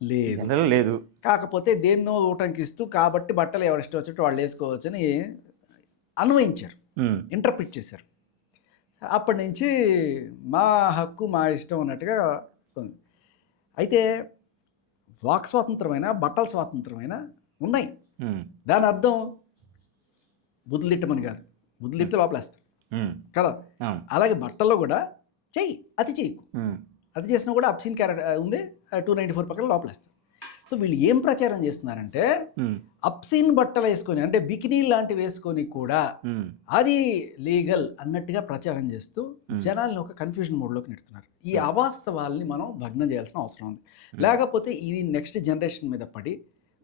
లేదు. జనరల్‌గా లేదు. కాకపోతే దేన్నో ఊటంకిస్తూ కాబట్టి బట్టలు ఎవరిష్టం వచ్చినట్టు వాళ్ళు వేసుకోవచ్చని అన్వయించారు. హ్మ్. ఇంటర్ప్రిట్ చేశారు. అప్పటి నుంచి మా హక్కు, మా ఇష్టం అన్నట్టుగా ఉంది. అయితే వాక్ స్వాతంత్రమైన, బట్టల స్వాతంత్రమైన ఉన్నాయి. హ్మ్. దాని అర్థం బుద్ధులు తిట్టమని కాదు. బుద్ధులు తిడితే లోపలేస్తారు హ్మ్. కదా! అవును. అలాగే బట్టల్లో కూడా చెయ్యి, అతి చేయకు. హ్మ్. అతి చేసినా కూడా అబ్‌సీన్ ఉంది. 294 పక్కన లోపలేస్తారు. సో వీళ్ళు ఏం ప్రచారం చేస్తున్నారంటే హ్మ్. అబ్‌సీన్ బట్టలేసుకొని అంటే బికినీ లాంటివి వేసుకొని కూడా హ్మ్. అది లీగల్ అన్నట్టుగా ప్రచారం చేస్తూ జనాల్ని ఒక కన్‌ఫ్యూజన్ మోడ్‌లోకి నెడుతున్నారు. ఈ అవాస్తవాల్ని మనం భగ్నం చేయాల్సిన అవసరం ఉంది. లేకపోతే ఇది నెక్స్ట్ జనరేషన్ మీద పడి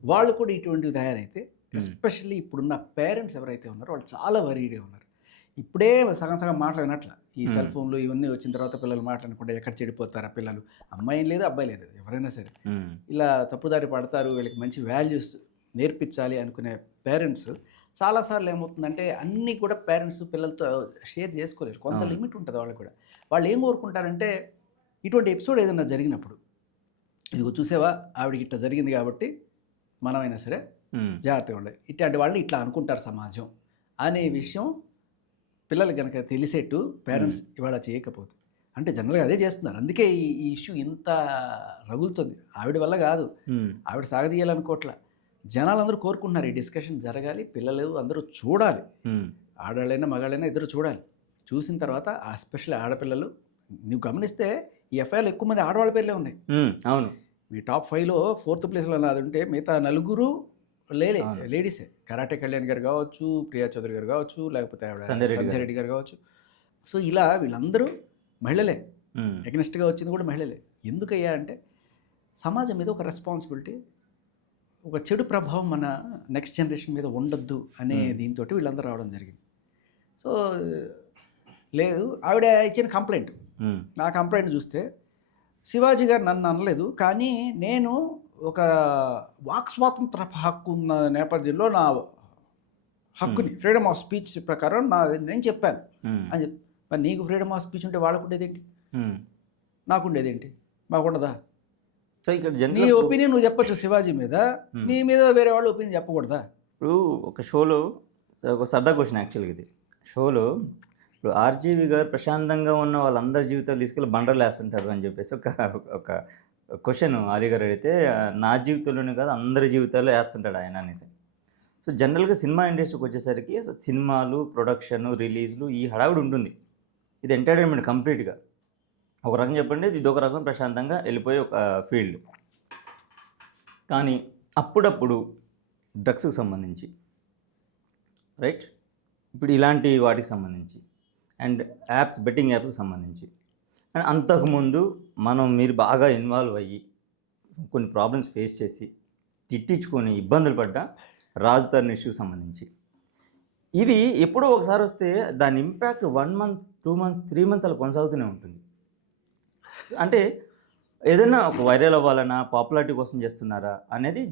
వాళ్ళు కూడా ఇటువంటివి తయారైతే ఎస్పెషల్లీ ఇప్పుడున్న పేరెంట్స్ ఎవరైతే ఉన్నారో వాళ్ళు చాలా వరీడ్‌గా ఉన్నారు. ఇప్పుడే సగం సగం మాటలు వినట్ల. ఈ సెల్ ఫోన్లు ఇవన్నీ వచ్చిన తర్వాత పిల్లలు మాట్లాడకుండా ఎక్కడ చెడిపోతారా పిల్లలు. అమ్మాయి లేదు, అబ్బాయి లేదు. ఎవరైనా సరే. హ్మ్. ఇలా తప్పుదారి పడతారు, వీళ్ళకి మంచి వాల్యూస్ నేర్పించాలి అనుకునే పేరెంట్స్ చాలాసార్లు ఏమవుతుందంటే అన్నీ కూడా పేరెంట్స్ పిల్లలతో షేర్ చేసుకోలేరు. కొంత లిమిట్ ఉంటుంది వాళ్ళకి కూడా. వాళ్ళు ఏం కోరుకుంటారంటే ఇటువంటి ఎపిసోడ్ ఏదైనా జరిగినప్పుడు, ఇదిగో చూసావా ఆవిడకి ఇట్లా జరిగింది కాబట్టి మనమైనా సరే హ్మ్. జాగ్రత్తగా ఉండాలి. ఇట్లాంటి వాళ్ళని ఇట్లా అనుకుంటారు సమాజం అనే విషయం పిల్లలకి గనక తెలిసేట్టు పేరెంట్స్ ఇవాళ చేయకపోతే అంటే జనరల్‌గా అదే చేస్తున్నారు. అందుకే ఈ ఇష్యూ ఇంత రగులుతుంది. ఆవిడ వల్ల కాదు. హ్మ్. ఆవిడ సాగదీయాలనుకోవట్ల. జనాలందరూ కోరుకుంటున్నారు ఈ డిస్కషన్ జరగాలి. పిల్లలు అందరూ చూడాలి. హ్మ్. ఆడాళ్ళైనా, మగాళ్ళైనా ఇద్దరు చూడాలి. చూసిన తర్వాత ఎస్పెషల్లీ ఆడపిల్లలు నువ్వు గమనిస్తే ఈ ఎఫ్ఐఆర్‌లో ఎక్కువ మంది ఆడవాళ్ళ పేర్లే ఉన్నాయి. హ్మ్. అవును. మీ టాప్ 5లో 4థ్ ప్లేస్‌లో నాదుంటే మిగతా నలుగురు లేడీసే. కరాటే కళ్యాణ్ గారు కావచ్చు, ప్రియా చౌదరి గారు కావచ్చు, లేకపోతే ఆవిడ సంజయ్ రెడ్డి సంధ్య గారు. రెడ్డి గారు కావచ్చు. సో, ఇలా వీళ్ళందరూ మహిళలే. హ్మ్. ఎగనెస్ట్‌గా వచ్చింది కూడా మహిళలే. ఎందుకయ్యా అంటే సమాజం మీద ఒక రెస్పాన్సిబిలిటీ, ఒక చెడు ప్రభావం మన నెక్స్ట్ జనరేషన్ మీద ఉండొద్దు అనే దీంతోటి వీళ్ళందరూ రావడం జరిగింది. సో, లేదు ఆవిడ ఇచ్చిన కంప్లెయింట్. హ్మ్. ఆ కంప్లెయింట్ చూస్తే శివాజీ గారు నన్ను అనలేదు. కానీ నేను ఒక వాక్ స్వాతంత్ర హక్కు ఉన్న నేపథ్యంలో నా హక్కుని ఫ్రీడమ్ ఆఫ్ స్పీచ్ ప్రకారం నేను చెప్పాను హ్మ్. అని చెప్పి. మరి నీకు ఫ్రీడమ్ ఆఫ్ స్పీచ్ ఉంటే వాళ్ళకు ఉండేదేంటి? హ్మ్. నాకు ఉండేదేంటి? మాకుండదా? సో, ఇక్కడ నీ జనరల్‌గా ఒపీనియన్ నువ్వు చెప్పొచ్చు శివాజీ మీద. నీ మీద వేరే వాళ్ళు ఒపీనియన్ చెప్పకూడదా? ఇప్పుడు ఒక షోలో ఒక సరదా క్వెషన్ యాక్చువల్‌గా ఇది. షోలో ఇప్పుడు ఆర్‌జీవి గారు ప్రశాంతంగా ఉన్న వాళ్ళందరి జీవితాలు తీసుకెళ్ళి బండలు ఏస్తుంటారు అని చెప్పేసి ఒక క్వెషన్ ఆలీ గారు అడిగితే, నా జీవితంలోనే కాదు అందరి జీవితాల్లో ఏస్తుంటాడు ఆయన అనేసి. సో, జనరల్‌గా సినిమా ఇండస్ట్రీకి వచ్చేసరికి అసలు సినిమాలు, ప్రొడక్షన్, రిలీజ్‌లు ఈ హడావిడి ఉంటుంది. ఇది ఎంటర్‌టైన్‌మెంట్ కంప్లీట్‌గా. ఒక రకంగా చెప్పండి ఇదొక రకం ప్రశాంతంగా వెళ్ళిపోయే ఒక ఫీల్డ్. కానీ అప్పుడప్పుడు డ్రగ్స్‌కి సంబంధించి రైట్? ఇప్పుడు ఇలాంటి వాటికి సంబంధించి అండ్ బెట్టింగ్ యాప్స్‌కి సంబంధించి అండ్ అంతకుముందు మీరు బాగా ఇన్వాల్వ్ అయ్యి కొన్ని ప్రాబ్లమ్స్ ఫేస్ చేసి తిట్టించుకొని ఇబ్బందులు పడ్డ రాజధాని ఇష్యూకి సంబంధించి ఇది ఎప్పుడో ఒకసారి వస్తే దాని ఇంపాక్ట్ 1 మంత్, 2 మంత్, 3 మంత్స్ అలా కొనసాగుతూనే ఉంటుంది. అంటే ఏదైనా ఒక వైరల్ అవ్వాలన్నా, పాపులారిటీ కోసం చేస్తున్నారా అనేది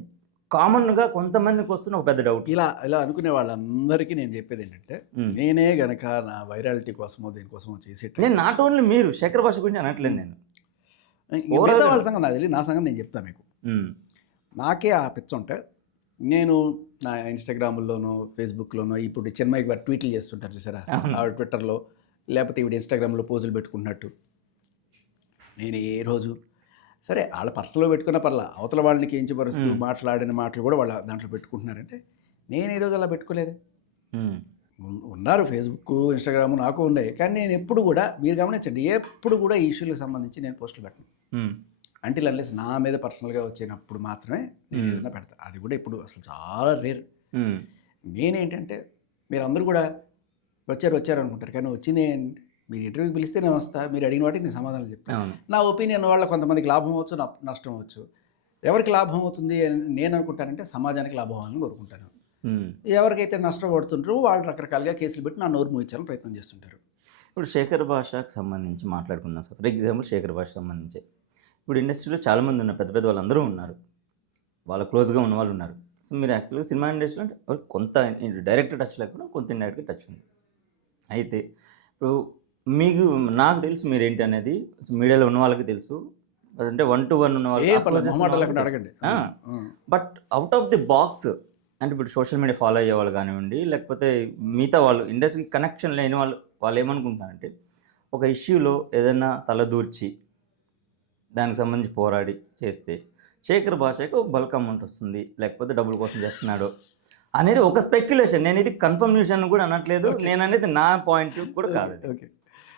కామన్‌గా కొంతమందికి వస్తున్న ఒక పెద్ద డౌట్. ఇలా ఇలా అనుకునే వాళ్ళందరికీ నేను చెప్పేదేంటంటే, నేనే గనక నా వైరాలిటీ కోసమో, దేనికోసమో చేసేటప్పుడు నేను నాట్ ఓన్లీ మీరు శేఖర్ భాష గురించి అనట్లేదు నేను. మిగతా వాళ్ళ సంగతి నాకు తెలియదు. నా సంగతి నేను చెప్తా మీకు. హ్మ్. నాకే ఆ పిచ్చుంటే నేను నా ఇన్‌స్టాగ్రామ్‌లోనో, ఫేస్‌బుక్‌లోనో ఇప్పుడు చిన్మయి గారు ట్వీట్లు చేస్తుంటారు చూసారా? ఆవిడ ట్విట్టర్‌లో లేకపోతే ఈవిడ ఇన్‌స్టాగ్రామ్‌లో పోజులు పెట్టుకుంటున్నట్టు. నేను ఏ రోజు సరే ఆళ్ళ పర్సనల్‌లో పెట్టుకున్న పర్లా. అవతల వాళ్ళని కించపరుస్తూ మాట్లాడిన మాటలు కూడా వాళ్ళ దాంట్లో పెట్టుకుంటున్నారంటే, నేను ఏ రోజు అలా పెట్టుకోలేదే. హ్మ్. ఉన్నారు ఫేస్‌బుక్కు, ఇన్‌స్టాగ్రాము నాకు ఉన్నాయి. కానీ నేను ఎప్పుడు కూడా మీరు గమనించండి ఎప్పుడు కూడా ఈ ఇష్యూలకు సంబంధించి నేను పోస్టులు పెట్టను. హ్మ్. అంటిల్ అన్లెస్ నా మీద పర్సనల్‌గా వచ్చినప్పుడు మాత్రమే నేను ఏదైనా పెడతా. అది కూడా ఇప్పుడు అసలు చాలా రేర్. హ్మ్. నేనేంటంటే మీరందరూ కూడా వచ్చారు అనుకుంటారు. కానీ వచ్చింది ఏంటి? మీరు ఇంటర్వ్యూకి పిలిస్తే నేను వస్తా. మీరు అడిగిన వాటికి నేను సమాధానం చెప్తాను. అవును. నా ఒపీనియన్ వల్ల కొంతమందికి లాభం అవ్వచ్చు, నష్టం అవ్వచ్చు. ఎవరికి లాభం అవుతుంది అని నేను అనుకుంటానంటే సమాజానికి లాభం అవ్వాలని కోరుకుంటాను. హ్మ్. ఎవరికైతే నష్టపడుతుంటారో వాళ్ళు రకరకాలుగా కేసులు పెట్టి నా నోరు మూయించాలని ప్రయత్నం చేస్తుంటారు. ఇప్పుడు శేఖర్ భాషకు సంబంధించి మాట్లాడుకుందాం సార్. ఫర్ ఎగ్జాంపుల్ శేఖర్ భాషకు సంబంధించి. ఇప్పుడు ఇండస్ట్రీలో చాలామంది ఉన్నారు. పెద్ద పెద్ద వాళ్ళందరూ ఉన్నారు. వాళ్ళ క్లోజ్‌గా ఉన్నవాళ్ళు ఉన్నారు. సో, మీరు యాక్చువల్‌గా సినిమా ఇండస్ట్రీలో అంటే కొంత డైరెక్ట్ టచ్ లేకపోయినా కొంత ఇండైరెక్ట్‌గా టచ్ ఉంది. అయితే ఇప్పుడు మీకు నాకు తెలుసు మీరేంటి అనేది మీడియాలో ఉన్న వాళ్ళకి తెలుసు. అంటే 1-to-1 ఉన్న ఏ పర్లేదు మొహమాటాలు లేకుండా అడగండి. But out of the box అంటే ఇప్పుడు సోషల్ మీడియా ఫాలో అయ్యే వాళ్ళు కానివ్వండి, లేకపోతే మిగతా వాళ్ళు ఇండస్ట్రీకి కనెక్షన్ లేని వాళ్ళు ఏమనుకుంటున్నారంటే ఒక ఇష్యూలో ఏదైనా తలదూర్చి దానికి సంబంధించి పోరాడి చేస్తే శేఖర్ భాషకి ఒక బల్క్ అమౌంట్ వస్తుంది, లేకపోతే డబ్బుల కోసం చేస్తున్నాడు అనేది ఒక స్పెక్యులేషన్. నేను ఇది కన్ఫర్మేషన్ కూడా అనట్లేదు, నేను అనేది నా పాయింట్ కూడా కాదు. ఓకే.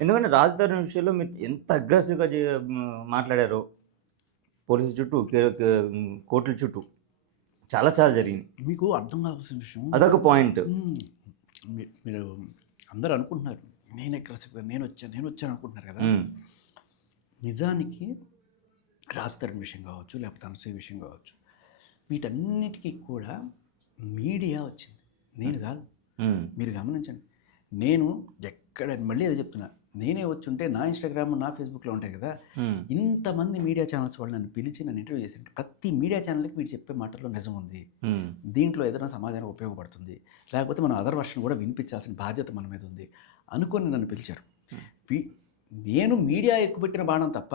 ఎందుకంటే రాజధాని విషయంలో మీరు ఎంత అగ్రెసివ్గా మాట్లాడారో పోలీసుల చుట్టూ కోర్టుల చుట్టూ చాలా చాలా జరిగింది. మీకు అర్థం కావాల్సిన విషయం అదొక పాయింట్. మీరు అందరూ అనుకుంటున్నారు నేను ఎక్కడ నేను వచ్చాను అనుకుంటున్నారు కదా. నిజానికి రాజధాని విషయం కావచ్చు, లేకపోతే అనసూయ విషయం కావచ్చు, వీటన్నిటికీ కూడా మీడియా వచ్చింది, నేను కాదు. మీరు గమనించండి, నేను ఎక్కడ మళ్ళీ అదే చెప్తున్నా, నేనే వచ్చి ఉంటే నా ఇన్స్టాగ్రామ్ నా ఫేస్బుక్లో ఉంటాయి కదా, ఇంతమంది మీడియా ఛానల్స్ వాళ్ళు నన్ను పిలిచి నన్ను ఇంటర్వ్యూ చేశారు. ప్రతి మీడియా ఛానల్కి మీరు చెప్పే మాటల్లో నిజం ఉంది, దీంట్లో ఏదైనా సమాజానికి ఉపయోగపడుతుంది, లేకపోతే మనం అదర్ వర్షన్ కూడా వినిపించాల్సిన బాధ్యత మన మీద ఉంది అనుకొని నన్ను పిలిచారు. నేను మీడియా ఎక్కువ పెట్టిన బాణం తప్ప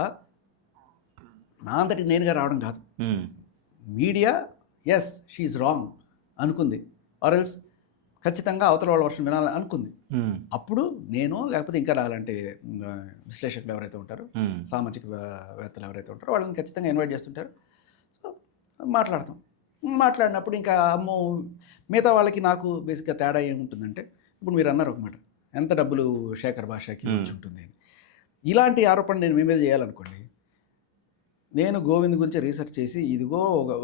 నా అంతటి నేనుగా రావడం కాదు. మీడియా ఎస్ షీఈ్ రాంగ్ అనుకుంది, ఆర్ ఎల్స్ ఖచ్చితంగా అవతల వాళ్ళ వర్షం వినాలని అనుకుంది. అప్పుడు నేను లేకపోతే ఇంకా అలాంటి విశ్లేషకులు ఎవరైతే ఉంటారో, సామాజిక వేత్తలు ఎవరైతే ఉంటారో వాళ్ళని ఖచ్చితంగా ఇన్వైట్ చేస్తుంటారు. సో మాట్లాడినప్పుడు ఇంకా అమ్మో మిగతా వాళ్ళకి నాకు బేసిక్గా తేడా ఏముంటుందంటే, ఇప్పుడు మీరు అన్నారు ఒక మాట, ఎంత డబ్బులు శేఖర్ భాషకి వచ్చి ఉంటుంది అని. ఇలాంటి ఆరోపణ నేను మీ మీద చేయాలనుకోండి, నేను గోవింద్ గురించి రీసెర్చ్ చేసి ఇదిగో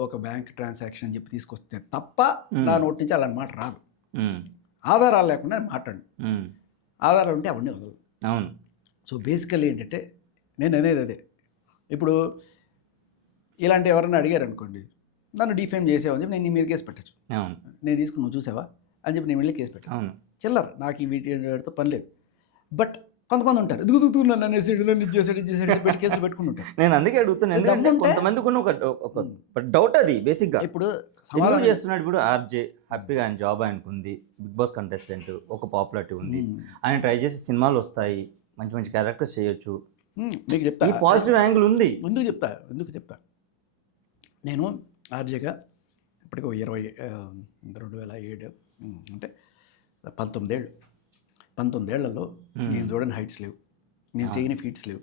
ఒక బ్యాంక్ ట్రాన్సాక్షన్ అని చెప్పి తీసుకొస్తే తప్ప నా నోటి నుంచి అలాంటి మాట రాదు. ఆధారాలు లేకుండా మాట్లాడు, ఆధారాలు ఉంటే అవన్నీ వదలదు. అవును. సో బేసికల్లీ ఏంటంటే నేను అనేది అదే, ఇప్పుడు ఇలాంటి ఎవరైనా అడిగారు అనుకోండి, నన్ను డిఫేమ్ చేసావని చెప్పి నేను మీరు కేసు పెట్టచ్చు. నేను తీసుకుని నువ్వు చూసావా అని చెప్పి నేను వెళ్ళి కేసు పెట్టాను. చిల్లర నాకు ఈ వీటితో పని లేదు. బట్ కొంతమంది ఉంటారు, దిగుతూ నన్ను అనేసాడు, నన్ను ఇది చేసాడు పెట్టి కేసులు పెట్టుకుని ఉంటారు. నేను అందుకే అడుగుతున్నాను, ఎందుకంటే కొంతమందికి ఉన్న ఒక డౌట్ అది బేసిక్గా. ఇప్పుడు సమాధానం చేస్తున్నాడు, ఇప్పుడు ఆర్జే హ్యాపీగా ఆయన జాబ్ ఆయనకు ఉంది, బిగ్ బాస్ కంటెస్టెంట్, ఒక పాపులారిటీ ఉంది, ఆయన ట్రై చేసి సినిమాలు వస్తాయి, మంచి మంచి క్యారెక్టర్స్ చేయొచ్చు. మీకు చెప్తా, ఈ పాజిటివ్ యాంగిల్ ఉంది. ఎందుకు చెప్తా నేను ఆర్జేగా ఇప్పటికీ 2007 అంటే 19 ఏళ్లలో నేను చూడని హైట్స్ లేవు, నేను చేయని ఫీట్స్ లేవు.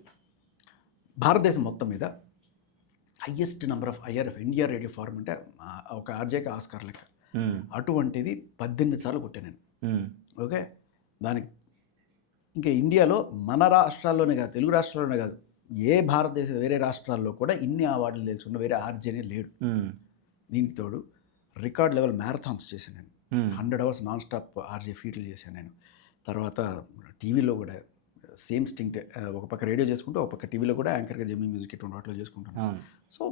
భారతదేశం మొత్తం మీద highest number of IRF India radio form అంటే ఒక ఆర్జేకి ఆస్కార్ లెక్క, అటువంటిది 18 సార్లు కొట్టాను నేను. ఓకే, దానికి ఇంకా ఇండియాలో మన రాష్ట్రాల్లోనే కాదు, తెలుగు రాష్ట్రాల్లోనే కాదు, ఏ భారతదేశం వేరే రాష్ట్రాల్లో కూడా ఇన్ని అవార్డులు తెలుసుకున్న వేరే ఆర్జేనే లేడు. దీనికి తోడు రికార్డ్ లెవెల్ మ్యారథాన్స్ చేశాను నేను, 100 hours నాన్ స్టాప్ ఆర్జే ఫీట్లు చేశాను నేను. తర్వాత టీవీలో కూడా సేమ్ స్టింగ్, ఒక పక్క రేడియో చేసుకుంటూ ఒక పక్క టీవీలో కూడా యాంకర్గా జెమినీ మ్యూజిక్ ఇటువంటి వాటిలో చేసుకుంటాను. సో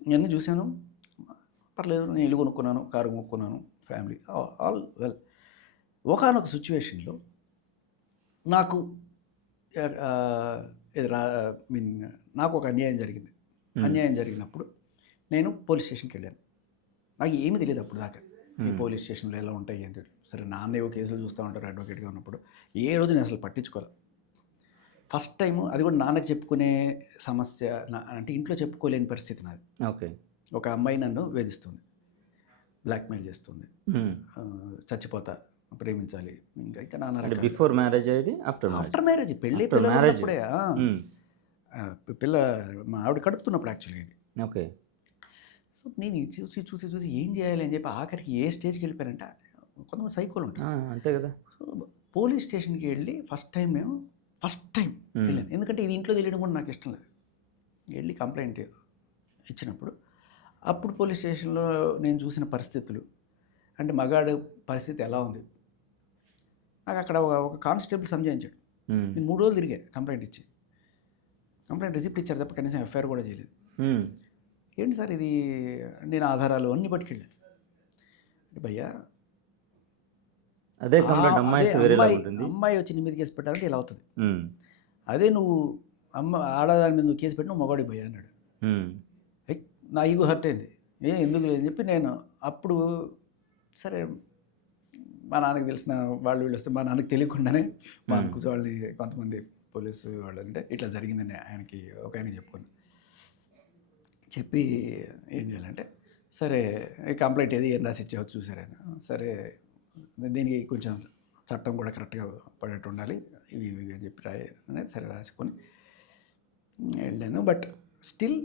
ఇవన్నీ చూశాను, పర్లేదు. నేను ఇల్లు కొనుక్కున్నాను, కారు కొనుక్కున్నాను, ఫ్యామిలీ ఆల్ వెల్. ఒకనొక సిచ్యువేషన్లో నాకు నాకు ఒక అన్యాయం జరిగింది. అన్యాయం జరిగినప్పుడు నేను పోలీస్ స్టేషన్కి వెళ్ళాను. నాకు ఏమీ తెలియదు అప్పుడు దాకా ఈ పోలీస్ స్టేషన్లో ఎలా ఉంటాయి ఏంటి. సరే నాన్నేవో కేసులు చూస్తూ ఉంటారు అడ్వకేట్గా ఉన్నప్పుడు, ఏ రోజు నేను అసలు పట్టించుకోవాలి. ఫస్ట్ టైము అది కూడా నాన్నకి చెప్పుకునే సమస్య, అంటే ఇంట్లో చెప్పుకోలేని పరిస్థితి నాది. ఓకే, ఒక అమ్మాయి నన్ను వేధిస్తుంది, బ్లాక్మెయిల్ చేస్తుంది, చచ్చిపోతా, ప్రేమించాలి. ఇంకా నాన్న బిఫోర్ మ్యారేజ్ అయ్యేది, ఆఫ్టర్ మ్యారేజ్, పెళ్ళి పిల్లప్పుడే, పిల్ల మా ఆవిడ కడుపుతున్నప్పుడు యాక్చువల్గా ఇది. ఓకే. సో నేను చూసి ఏం చేయాలి అని చెప్పి ఆఖరికి ఏ స్టేజ్కి వెళ్ళిపోయానంటే, కొంతమంది సైకోలు ఉంటారు అంతే కదా. సో పోలీస్ స్టేషన్కి వెళ్ళి ఫస్ట్ టైం వెళ్ళాను. ఎందుకంటే ఇది ఇంట్లో తెలియడం కూడా నాకు ఇష్టం లేదు. వెళ్ళి కంప్లైంట్ ఇచ్చినప్పుడు అప్పుడు పోలీస్ స్టేషన్లో నేను చూసిన పరిస్థితులు, అంటే మగాడు పరిస్థితి ఎలా ఉంది, నాకు అక్కడ ఒక కానిస్టేబుల్ సంజాయించాడు. నేను 3 రోజులు తిరిగా కంప్లైంట్ ఇచ్చి, కంప్లైంట్ రిసిప్ట్ ఇచ్చారు తప్ప కనీసం ఎఫ్ఐఆర్ కూడా చేయలేదు. ఏంటి సార్ ఇది, నేను ఆధారాలు అన్నీ పట్టుకెళ్ళాను. అంటే భయ్యా అదే అమ్మాయి వచ్చి నీ మీద కేసు పెట్టాలంటే ఇలా అవుతుంది, అదే నువ్వు ఆడదాని మీద నువ్వు కేసు పెట్టి నువ్వు మగాడి భయ్యా అన్నాడు. నా ఈగో హర్ట్ అయింది, ఎందుకు లేదని చెప్పి నేను అప్పుడు సరే మా నాన్నకి తెలిసిన వాళ్ళు వీళ్ళు వస్తే మా నాన్నకి తెలియకుండానే మా అంకుల్ వాళ్ళని కొంతమంది పోలీసు వాళ్ళు అంటే ఇట్లా జరిగిందని ఆయనకి చెప్పుకున్నాను. చెప్పి ఏం చేయాలంటే సరే కంప్లైంట్ ఏం రాసి ఇచ్చావో చూసారని, సరే దీనికి కొంచెం చట్టం కూడా కరెక్ట్గా పడేట్టు ఉండాలి ఇవి అని చెప్పి అనేది సరే రాసుకొని వెళ్ళాను. But still